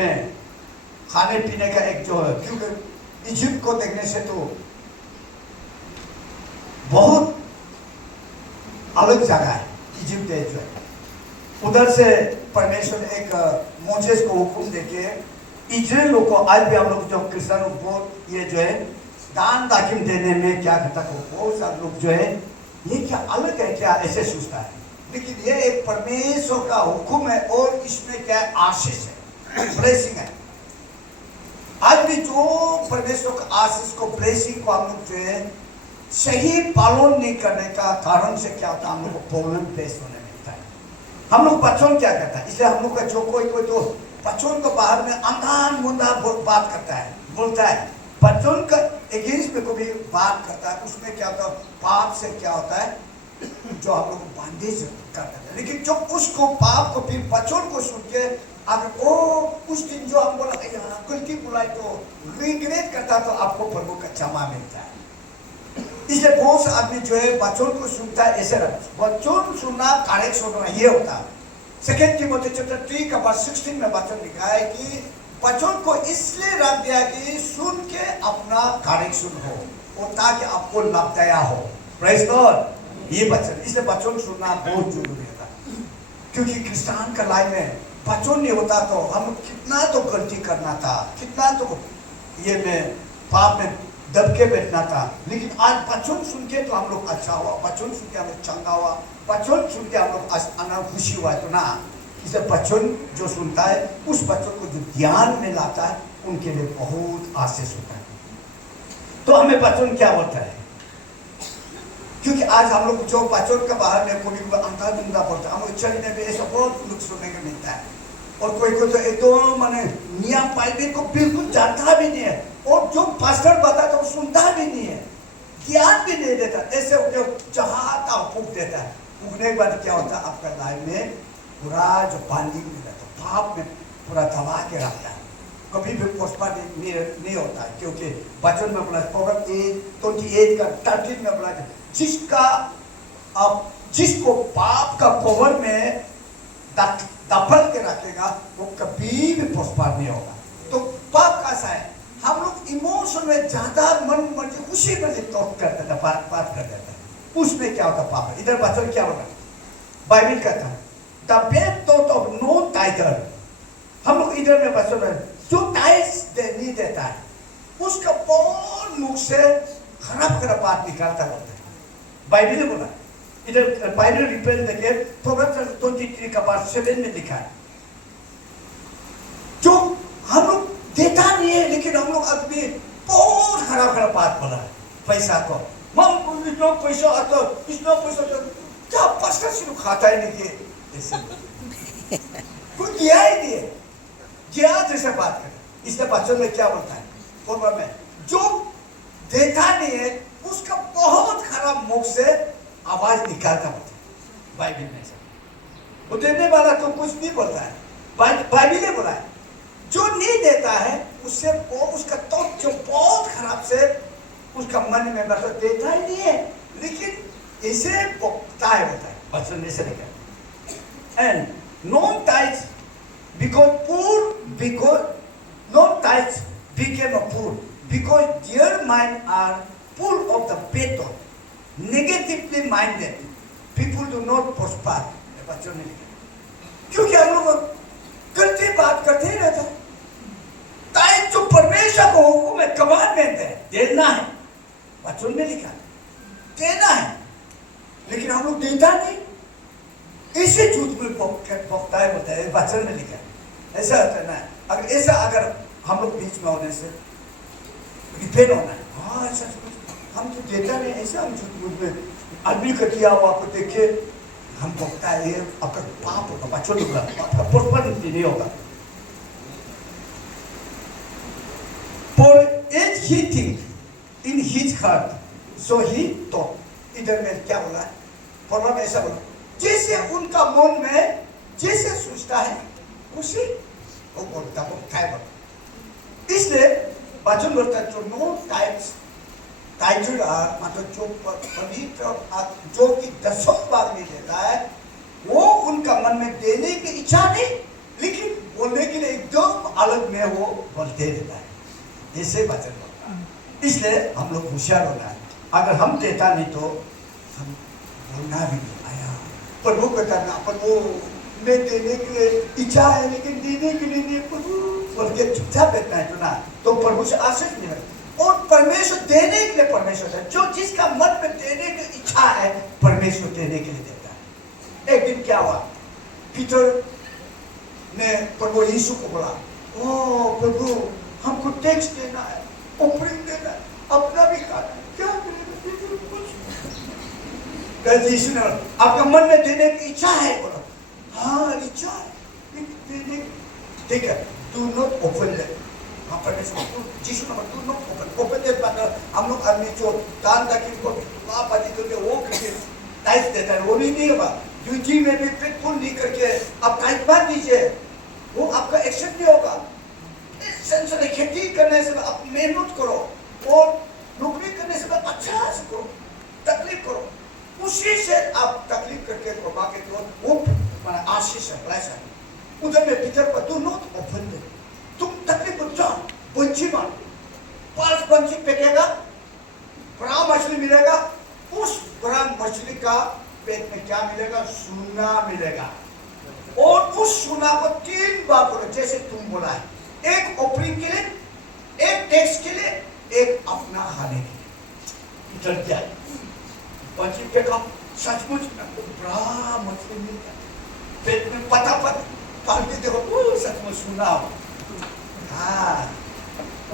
उसमें खाने पीने का एक जो है, क्योंकि इजिप्ट को देखने से तो बहुत अलग जगह है इजिप्ट देश जो है। उधर से परमेश्वर एक मोजेस को हुक्म देके इजराइल लोग को, आज भी हम लोग जो क्रिश्चियन बहुत ये जो है दान दाखिम देने में क्या करता है, बहुत सारे लोग जो है ये क्या अलग है क्या ऐसे सोचता है, लेकिन ये एक परमेश्वर का हुक्म है और इसमें क्या है, आशीष है, ब्लेसिंग है। आज भी जो परमेश्वर का आशीष को, ब्लेसिंग को हम लोग जो है सही पालन नहीं करने का कारण से क्या होता है, हम लोग को प्रॉब्लम फेस होने मिलता है। हम लोग बच्चों क्या करता है, इसलिए हम लोग का जो कोई तो बच्चों को बाहर में अंधा मुंडा बात करता है, बोलता है, बच्चों का अगेंस्ट में कोई बात करता है, उसमें क्या होता है, पाप से क्या होता है, जो हम लोग बंदेज करते हैं। लेकिन जो उसको पाप को फिर बच्चों को सुन के अगर ओ उस दिन जो हम बोला गलती बुलाई तो रिग्रेट करता, तो आपको प्रभु का क्षमा मिलता है। इसलिए बहुत से आदमी जो है बच्चों को सुनता है, ऐसे बच्चों सुनना करेक्ट सुनना ये होता है। सेकेंड टिमोथी चैप्टर 3 का वर्स 16 में वचन लिखा है कि बच्चों को इसलिए रख दिया कि सुन के अपना करेक्शन हो और ताकि आपको लाभदायक हो। प्रेज गॉड, ये वचन, इसलिए बच्चों सुनना बहुत जरूरी होता है, क्योंकि क्रिश्चियन का लाइफ में बच्चों नहीं होता तो हम कितना तो गलती करना था, कितना तो ये में पाप में दब के बैठना था। लेकिन आज बच्चों सुन के तो हम लोग अच्छा हुआ, बच्चों सुन के हम लोग चंगा हुआ, बच्चों सुन के हम लोग खुशी हुआ, तो ना इसे बच्चों जो सुनता है उस बच्चों को जो ध्यान में लाता है उनके लिए बहुत आशीष होता है। तो हमें बच्चों क्या होता है, क्योंकि आज हम लोग जो बच्चों के बाहर में कोई अंधा धुंधा बोलता है, हम लोग चलने में ऐसा बहुत लोग सुनने को मिलता है, और कोई तो एकदम मैंने नियम पाइबे को बिल्कुल जानता भी नहीं है, और जो पास्टर बताता है वो सुनता भी नहीं है, ज्ञान भी नहीं देता, ऐसे चाहता फूक देता है। फूकने के बाद क्या होता है, आपका लाइफ में पूरा जो बांधिंग में रहता है, पाप में पूरा दबा के रखता है, कभी भी प्रोस्पर नहीं होता है। क्योंकि वचन में बोला, प्रोवर्ब्स 28 का 13 में बोला, जिसका अब जिसको पाप का कवर में दफन के रखेगा वो कभी भी प्रोस्पर नहीं होगा। तो पाप कैसा है, हम लोग इमोशन में ज्यादा मन मर्जी खुशी में टॉक करते थे, बात कर देते हैं, उसमें क्या होता पाप। इधर वचन क्या होगा, बाइबल कहता है the best thought of no tiger, हम लोग इधर में वचन में जो टाइट्स नहीं देता है उसका बहुत मुख से खराब खराब बात निकालता बोलते हैं, बाइबल ने बोला। इधर बाइबल रिप्रेजेंट देखिए, प्रोवर्ब्स 23 का वर्स 7 में लिखा है, जो हम लोग देता नहीं है लेकिन हम लोग आदमी बहुत खराब खराब बात बोला है। पैसा को हम इतना पैसा आता, इतना पैसा तो क्या पास्टर सिर्फ खाता ही नहीं है, ऐसे कोई किया ही नहीं है, क्या जैसे बात करे। इसलिए बच्चों में क्या बोलता है, प्रोवर्ब में जो देता नहीं है उसका बहुत खराब मुख से आवाज निकालता होता है। बाइबल में वो देने वाला तो कुछ नहीं बोलता है, बाइबल ने बोला है जो नहीं देता है उससे वो उसका तो जो बहुत खराब से उसका मन में मतलब देता ही नहीं है, लेकिन इसे ताय होता है। वचन में से लिखा है, and no tithes because poor, because no tithes became a poor because their mind are full of the pathos, negatively minded people do not prosper। बच्चों ने लिखा, क्योंकि हम लोग गलती बात करते ही रहते हैं। टाइट जो परमेश्वर को हुक्म है, कमांडमेंट है, देना है, बच्चों ने लिखा देना है, लेकिन हम लोग देता नहीं, इसे झूठ में बकता है बोलता है, वचन में लिखा है। ऐसा करना है, अगर ऐसा अगर हम लोग बीच में होने से रिपेयर होना है, हाँ ऐसा हम तो देता नहीं, ऐसा हम झूठ में आदमी का किया हुआ आपको देख के हम बकता है, आपका पाप होगा, बच्चों ने बोला आपका प्रोस्पर नहीं होगा। For as he think in his heart, so he thought। इधर में क्या बोला है, प्रोवर्ब में ऐसा बोला, जैसे उनका मन में जैसे सोचता है उसी वो बोलता है। इसलिए वचन बोलता है जो नो टाइप्स टाइटल मतलब जो पवित्र जो कि 10 भाग नहीं देता है वो उनका मन में देने की इच्छा नहीं, लेकिन बोलने के लिए एकदम अलग में वो बोलते रहता है, ऐसे वचन बोलता है। इसलिए हम लोग होशियार होना है। अगर हम देता नहीं तो हम बोलना भी नहीं आया, पर वो करना पर वो मैं देने के लिए इच्छा है लेकिन देने के लिए नहीं प्रभु बोल के चुपचाप बैठना है तो ना, तो प्रभु से आशीष नहीं है। और परमेश्वर देने के लिए परमेश्वर है, जो जिसका मन में देने की इच्छा है परमेश्वर देने के लिए देता है। एक दिन क्या हुआ, पीटर ने प्रभु यीशु को बोला, ओ प्रभु हमको टैक्स देना है, ऑफरिंग देना है, अपना भी खाना है, क्या करें? यीशु ने आपका मन में देने की इच्छा है, बोला हाँ इच्छा है देने, ठीक है, डू नॉट ओपन दैट। हाँ परमेश्वर यीशु ने डू नॉट ओपन दैट, मतलब हम लोग आदमी जो दान ताकि को बाजी करके वो करके टाइप देता है, वो नहीं होगा। ड्यूटी में भी पेटफुल नहीं करके आप टाइप बात दीजिए, वो आपका एक्शन नहीं होगा। सेंसर खेती करने से आप मेहनत करो और नौकरी करने से अच्छा से करो, तकलीफ करो, उसी से आप तकलीफ करके कमा के तो वो माना आशीष है, ब्लेसिंग है। उधर में पीटर पर डू नॉट ओपन दैट, तुम तकलीफ मत जाओ, बंची मार 5 बंची फेंकेगा, बड़ा मछली मिलेगा, उस बड़ा मछली का पेट में क्या मिलेगा? सोना मिलेगा। और उस सोना को 3 बार करो जैसे तुम बोला है, एक ऑफरिंग के लिए, एक टैक्स के लिए, एक अपना खाने के लिए। इधर क्या बंची फेंका, सचमुच में बड़ा मछली मिलता, पेट में पता पाल के देखो सचमुच सोना। हाँ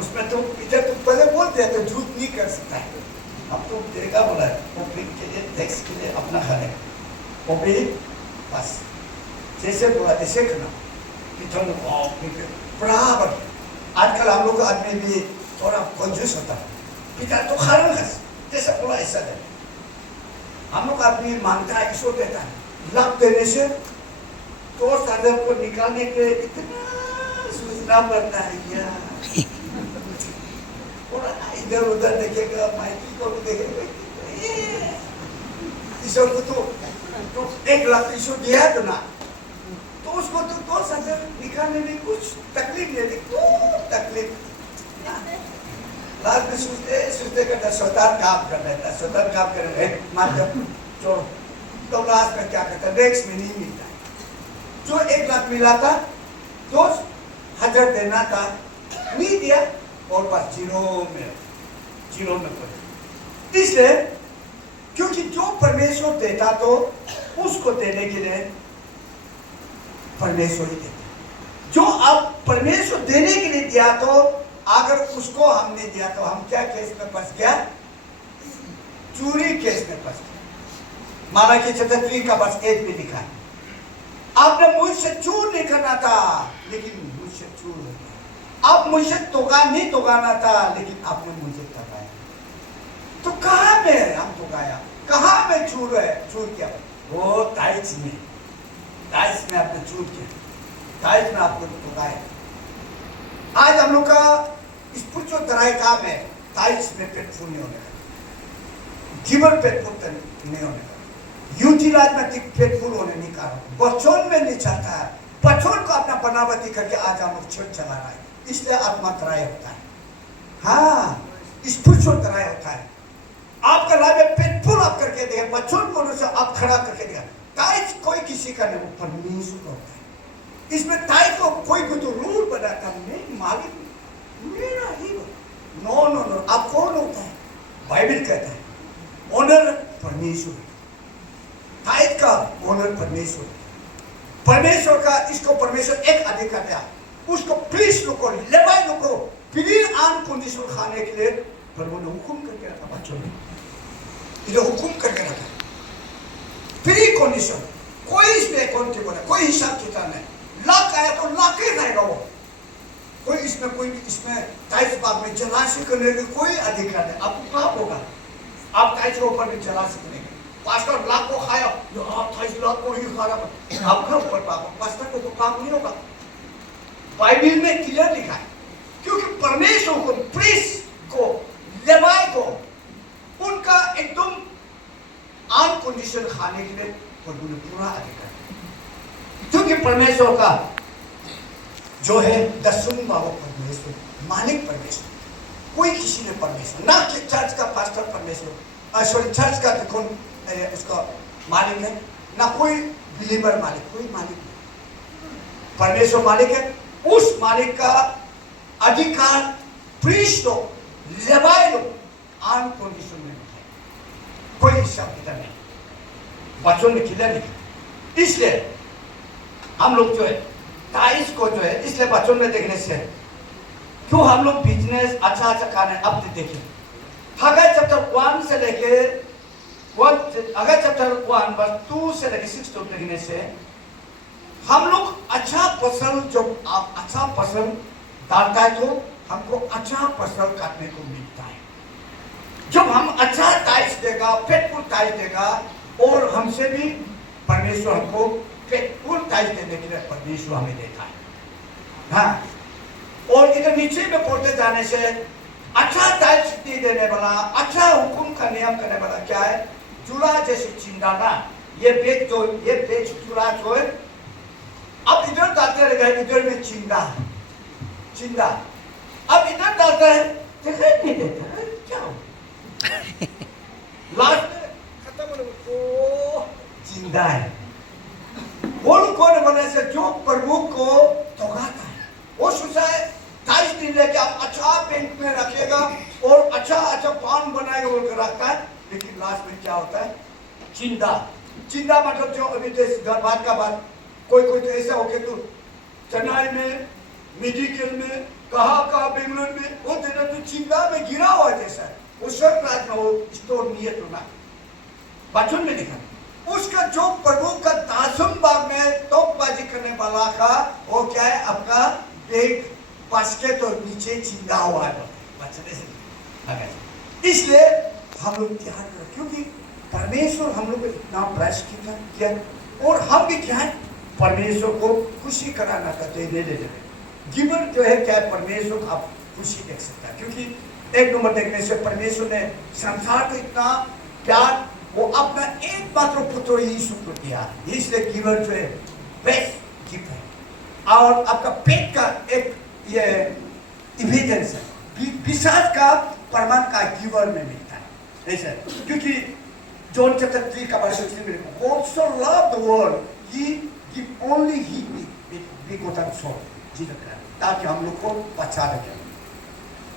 उसमें तुम इधर तुम पहले बोलते हैं तो झूठ नहीं कर सकता है। अब तुम देगा बोला है ऑफरिंग के लिए, टैक्स के लिए, अपना खाने वो भी बस जैसे बोला ऐसे करना। बराबर आजकल हम लोग आदमी भी थोड़ा कंजूस होता है, पिता तो खाना जैसे बोला ऐसा है। हम लोग आदमी मानता है ईश्वर देता है, लाभ देने से तो साधन को निकालने के इतना सोचना पड़ता है क्या, इधर उधर देखेगा, माइकी को भी देखेगा, ईश्वर को तो 1 लाख ईश्वर दिया है तो ना, तो उसको तो 2,000 निकालने में कुछ तकलीफ नहीं थी, तकलीफ लास्ट में सोचते करता स्वतः काम कर रहा था, स्वतः काम कर रहे मतलब जो तो लास्ट में क्या करता, नेक्स्ट में नहीं मिलता। जो 1 लाख मिला था 2,000 देना था, नहीं दिया और बस जीरो में पड़े। इसलिए क्योंकि जो परमेश्वर देता तो उसको देने के लिए परमेश्वर ही देता। जो अब परमेश्वर देने के लिए दिया तो अगर उसको हमने दिया तो हम क्या केस में फंस गया? चोरी केस में फंस गया। माना कि 34 का वर्ष 1 में लिखा है, आपने मुझसे चोर नहीं करना था लेकिन मुझसे चोर हो गया, आप मुझसे नहीं तोगाना था लेकिन आपने मुझे तगाया। तो कहाँ में हम तोगाया, कहाँ में चोर किया? वो टाइल्स में आपने चोर किया, टाइल्स में आपको तोगाया। आज हम लोग का स्पिरिचुअल तरह काम है, टाइल्स में पेटफुल नहीं होने का, जीवन पेटफुल नहीं होने का, यूटिलाइज में पेटफुल होने नहीं का, बचन में नहीं चाहता है, बचन को अपना बनावटी करके आज हम लोग चोट चला रहा है, इसलिए आत्मा तराई होता है। हाँ स्पिरिचुअल तराई होता है। आपका लाइफ में पेटफुल आप करके देगा, बचन को से आप खड़ा करके देगा। टाइल्स कोई किसी का नहीं, वो परमेश्वर का होता है। इसमें टाइल्स को कोई को तो रूल बनाता नहीं, मालिक मेरा ही नो आप कौन होता है? बाइबल कहता है ओनर परमेश्वर, टाइल्स का ओनर परमेश्वर का, इसको परमेश्वर एक अधिकार दिया, उसको प्लीज लोग को लेवाई लोग को बिना अनकंडीशनल खाने के लिए प्रभु ने हुक्म करके रखा। बच्चों ने इधर हुक्म करके रखा, फ्री कंडीशन, कोई इसमें कौन के बोला, कोई हिसाब किताब नहीं, लाख आया तो लाख ही रहेगा वो, कोई इसमें टाइल्स बाग में जलाशय करने के कोई अधिकार नहीं। आपको कहाँ होगा? आप टाइल्स के ऊपर में जलाशय करेंगे, पास्टर लाख को खाया, टाइल्स लाख को ही खा रहा, आपका ऊपर पास्टर को तो काम नहीं होगा। बाइबल में क्लियर लिखा है, क्योंकि परमेश्वर को, प्रीस्ट को, लेवाई को, उनका एकदम अनकंडीशनल खाने के लिए प्रभु ने पूरा अधिकार, क्योंकि परमेश्वर का जो है दसम भाव परमेश्वर, मालिक परमेश्वर। कोई किसी ने परमेश्वर ना कि चर्च का पास्टर परमेश्वर, सॉरी चर्च का कौन उसका मालिक है, ना कोई बिलीवर मालिक, कोई मालिक नहीं। परमेश्वर मालिक है। उस मालिक का अधिकार प्रीस्ट लोग, लेवाई लोग अनकंडीशनल में है, कोई हिसाब किताब नहीं, बच्चों में खिला नहीं। इसलिए हम लोग जो है टाइस को जो है, इसलिए बच्चों में देखने से क्यों हम लोग बिजनेस अच्छा अच्छा करने। अब देखें हगाई चैप्टर 1 से लेके हगाई चैप्टर 1 वर्स 2 से लेके 6 तक देखने से हम लोग अच्छा फसल, जब आप अच्छा फसल डालता है तो हमको अच्छा फसल काटने को मिलता है। जब हम अच्छा टाइस देगा, फेथफुल टाइस देगा, और हमसे भी परमेश्वर हमको फेथफुल टाइस देने के लिए परमेश्वर हमें देता है। हाँ, और इधर नीचे में पढ़ते जाने से अच्छा टाइस देने वाला, अच्छा हुकुम का नियम करने वाला क्या है? चूल्हा जैसे चिंदा ना, ये बेच चूल्हा जो है, अब इधर डालते रहेगा, इधर में चिंदा, अब इधर डालता है, दिखाई नहीं देता है, क्या हो लास्ट में खत्म होने को चिंदा है। वो कौन बोलने से जो प्रभु को तोगाता है, वो सोचा है 28 दिन लेके आप अच्छा बैंक में रखेगा और अच्छा पान बनाएगा बोलकर रखता है, लेकिन लास्ट में क्या होता है? चिंदा मतलब जो अभी तो बात का बात, कोई तो ऐसा हो गया, तो चेन्नई में मेडिकल में कहा बेंगलोर में वो देना, तो चिंदा में गिरा हुआ जैसा वो सब रात में वो स्टोर नियत होना बचन में लिखा। उसका जो प्रभु का दासम बाग में तोपबाजी करने वाला का वो क्या है? आपका एक बास्केट और नीचे चिंदा हुआ है बचने से। इसलिए हम लोग ध्यान रखें, क्योंकि परमेश्वर हम लोग को इतना ब्रश किया, और हम भी क्या है? परमेश्वर को खुशी कराना चाहते हैं। जीवन जो है क्या? परमेश्वर को आप खुशी देख सकता है, क्योंकि एक नंबर देखने से परमेश्वर ने संसार को इतना प्यार, वो अपना एकमात्र पुत्र यीशु को दिया, इसलिए गिवर जो है बेस्ट गिफ्ट है। और आपका पेट का एक ये एविडेंस है, विश्वास का प्रमाण का गिवर में मिलता है ऐसा, क्योंकि जॉन चैप्टर 3 का वर्स 16 में God so loved the world he give only he begotten son, ताकि हम लोग को बचा रखे।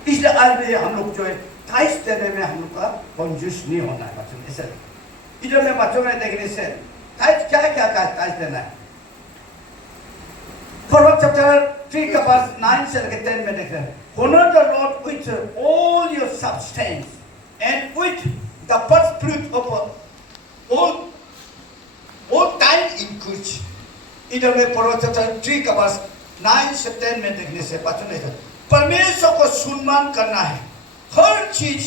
इसलिए आज भी हम लोग जो है टाइस देने में हम लोग का कंजूस नहीं होना है बच्चों। ऐसा इधर में बच्चों में देखने से टाइस क्या टाइस देना है। Proverbs chapter 3 का वर्स 9 से लेकर 10 में देख रहे हैं, honor the Lord with all your substance and with the first fruit of all time increase। इधर में Proverbs chapter 3 का वर्स 9 से 10 में देखने से बच्चों ने परमेश्वर को सम्मान करना है। हर चीज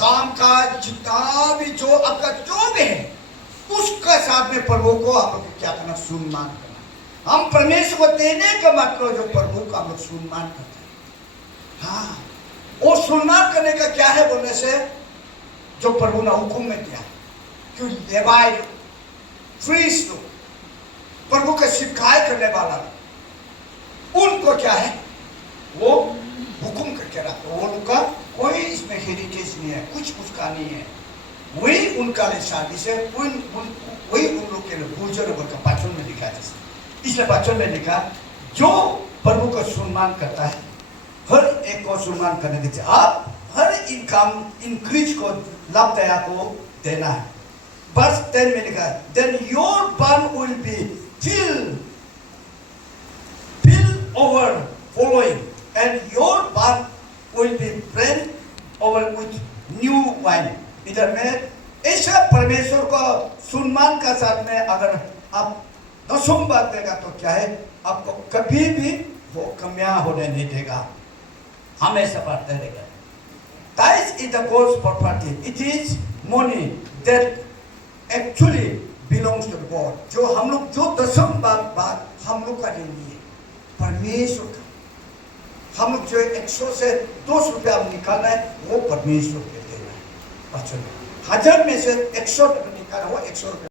काम का जितना भी जो आपका जो भी है उसका साथ में प्रभु को आप लोग क्या करना? सम्मान करना। हम परमेश्वर को देने का मतलब जो प्रभु का हम लोग सम्मान करते हैं। हाँ, और सम्मान करने का क्या है बोलने से जो प्रभु ने हुक्म में दिया, क्यों लेवाई प्रीस्ट लोग, प्रभु का शिकायत करने वाला, उनको क्या है? वो हुक्म करके रखो, वो उनका कोई इसमें हेरिटेज नहीं है, कुछ उसका नहीं है, वही उनका लिए सर्विस है, वही उन लोग के लिए भूजन का बच्चों में लिखा है। इसलिए बच्चों में लिखा जो प्रभु का सम्मान करता है, हर एक को सम्मान करने दीजिए। आप हर इनकम इंक्रीज को लाभदाया को देना है। वर्स 10 में लिखा है, then your barn will be filled overflowing and your barn will be brimmed over with new wine। इधर में ऐसा परमेश्वर को सम्मान का साथ में अगर आप दसम भाग देगा तो क्या है? आपको कभी भी वो कमियां होने नहीं देगा, हमेशा बढ़ते रहेगा। Tithe is the God's property. It is money that actually belongs to God। जो हम लोग जो दसम भाग हम लोग का नहीं है, परमेश्वर का। हम लोग जो 100 से 200 रुपया निकालना है वो परमेश्वर के देना है। 1000 में से 100 रुपया निकाला, वो 100 रुपया